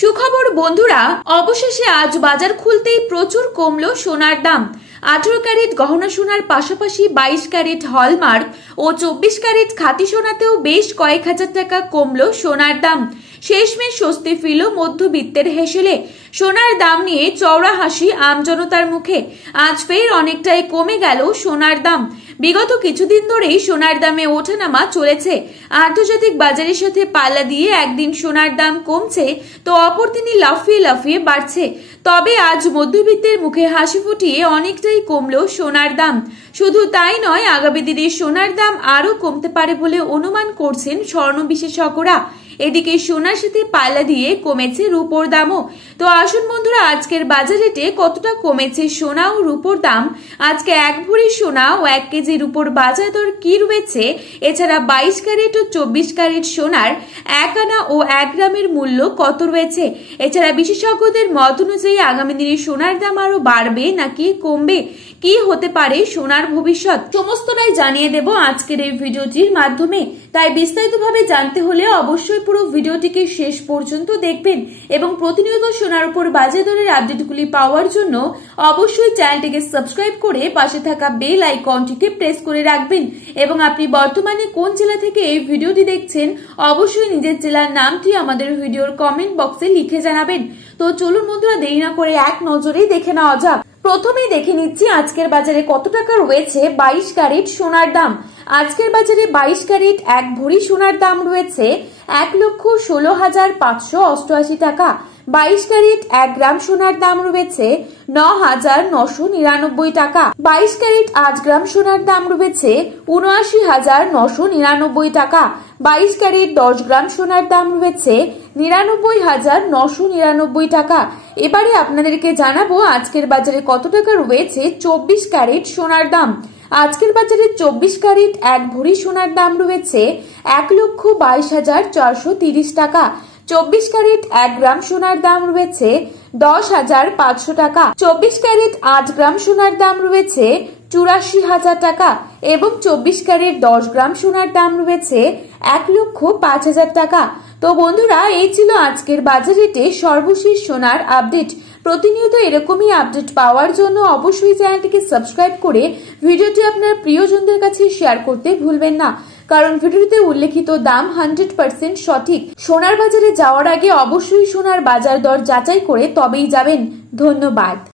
সুখবর বন্ধুরা, অবশেষে আজ বাজার খুলতেই প্রচুর কমলো সোনার দাম। 18 ক্যারেট গহনা সোনার পাশাপাশি 22 ক্যারেট হলমার্ক ও 24 ক্যারেট খাঁটি সোনাতেও বেশ কয়েক হাজার টাকা কমলো সোনার দাম। শেষমেশ স্বস্তি ফিরল মধ্যবিত্তের হেসেলে। সোনার দাম নিয়ে চওড়া হাসি আমজনতার মুখে। আজ ফের অনেকটাই কমে গেল সোনার দাম। বিগত কিছুদিন ধরেই সোনার দামে ওঠানামা চলেছে। আন্তর্জাতিক বাজারের সাথে পাল্লা দিয়ে একদিন সোনার দাম কমছে তো অপর দিনই লাফিয়ে লাফিয়ে বাড়ছে। তবে আজ মধ্যবিত্তের মুখে হাসি ফুটিয়ে অনেকটাই কমলো সোনার দাম। শুধু তাই নয়, আগামী দিনে সোনার দাম আরো কমতে পারে বলে অনুমান করছেন স্বর্ণ বিশেষজ্ঞরা। এদিকে সোনার সাথে পাল্লা দিয়ে কমেছে রূপোর দামও। তো আসুন বন্ধুরা, আজকের বাজার রেটে কতটা কমেছে সোনা ও রূপোর দাম, আজকে 1 ভরি সোনা ও 1 কেজি রূপোর বাজার দর কি রয়েছে, এছাড়া 22 ক্যারেট ও 24 ক্যারেট সোনার 1 আনা ও 1 গ্রামের মূল্য কত রয়েছে, এছাড়া বিশেষজ্ঞদের মত অনুযায়ী আগামী দিনে সোনার দাম আরো বাড়বে নাকি কমবে, কি হতে পারে সোনার ভবিষ্যৎ, সমস্তটাই জানিয়ে দেব আজকের এই ভিডিওটির মাধ্যমে। তাই বিস্তারিতভাবে জানতে হলে অবশ্যই পুরো ভিডিওটিকে শেষ পর্যন্ত দেখবেন এবং প্রতিনিয়ত সোনার উপর বাজার দরের আপডেটগুলি পাওয়ার জন্য অবশ্যই চ্যানেলটিকে সাবস্ক্রাইব করে পাশে থাকা বেল আইকনটিকে প্রেস করে রাখবেন। এবং আপনি বর্তমানে কোন জেলা থেকে এই ভিডিওটি দেখছেন অবশ্যই নিজের জেলার নামটি আমাদের ভিডিওর কমেন্ট বক্সে লিখে জানাবেন। তো চলুন বন্ধুরা, দেরি না করে এক নজরেই দেখে নেওয়া যাক। প্রথমেই দেখে নিচ্ছি আজকের বাজারে কত টাকা রয়েছে 22 ক্যারেট সোনার দাম। আজকের বাজারে 22 ক্যারেট 1 ভরি সোনার দাম রয়েছে 1,16,588 টাকা। 22 ক্যারেট 1 গ্রাম সোনার দাম রয়েছে 9,999 টাকা। 22 ক্যারেট 8 গ্রাম সোনার দাম রয়েছে 79,999 টাকা। 22 ক্যারেট 10 গ্রাম সোনার দাম রয়েছে 99,999 টাকা। এবারে আপনাদেরকে জানাবো আজকের বাজারে কত টাকা রয়েছে 24 ক্যারেট সোনার দাম। আজকের বাজারে 24 ক্যারেট 1 ভরি সোনার দাম রয়েছে 1,22,430 টাকা। 24 ক্যারেট 1 গ্রাম সোনার দাম রয়েছে 10,500 টাকা। 24 ক্যারেট 8 গ্রাম সোনার দাম রয়েছে 84,000 টাকা এবং 24 ক্যারেট 10 গ্রাম সোনার দাম রয়েছে 1,05,000 টাকা। তো বন্ধুরা, এই ছিল আজকের বাজার রেটে সর্বশেষ সোনার আপডেট। প্রতিনিয়ত এরকমই আপডেট পাওয়ার জন্য অবশ্যই চ্যানেলটিকে সাবস্ক্রাইব করে ভিডিওটি আপনার প্রিয়জনদের কাছে শেয়ার করতে ভুলবেন না, কারণ ভিডিওতে উল্লেখিত দাম 100% সঠিক। সোনার বাজারে যাওয়ার আগে অবশ্যই সোনার বাজার দর যাচাই করে তবেই যাবেন। ধন্যবাদ।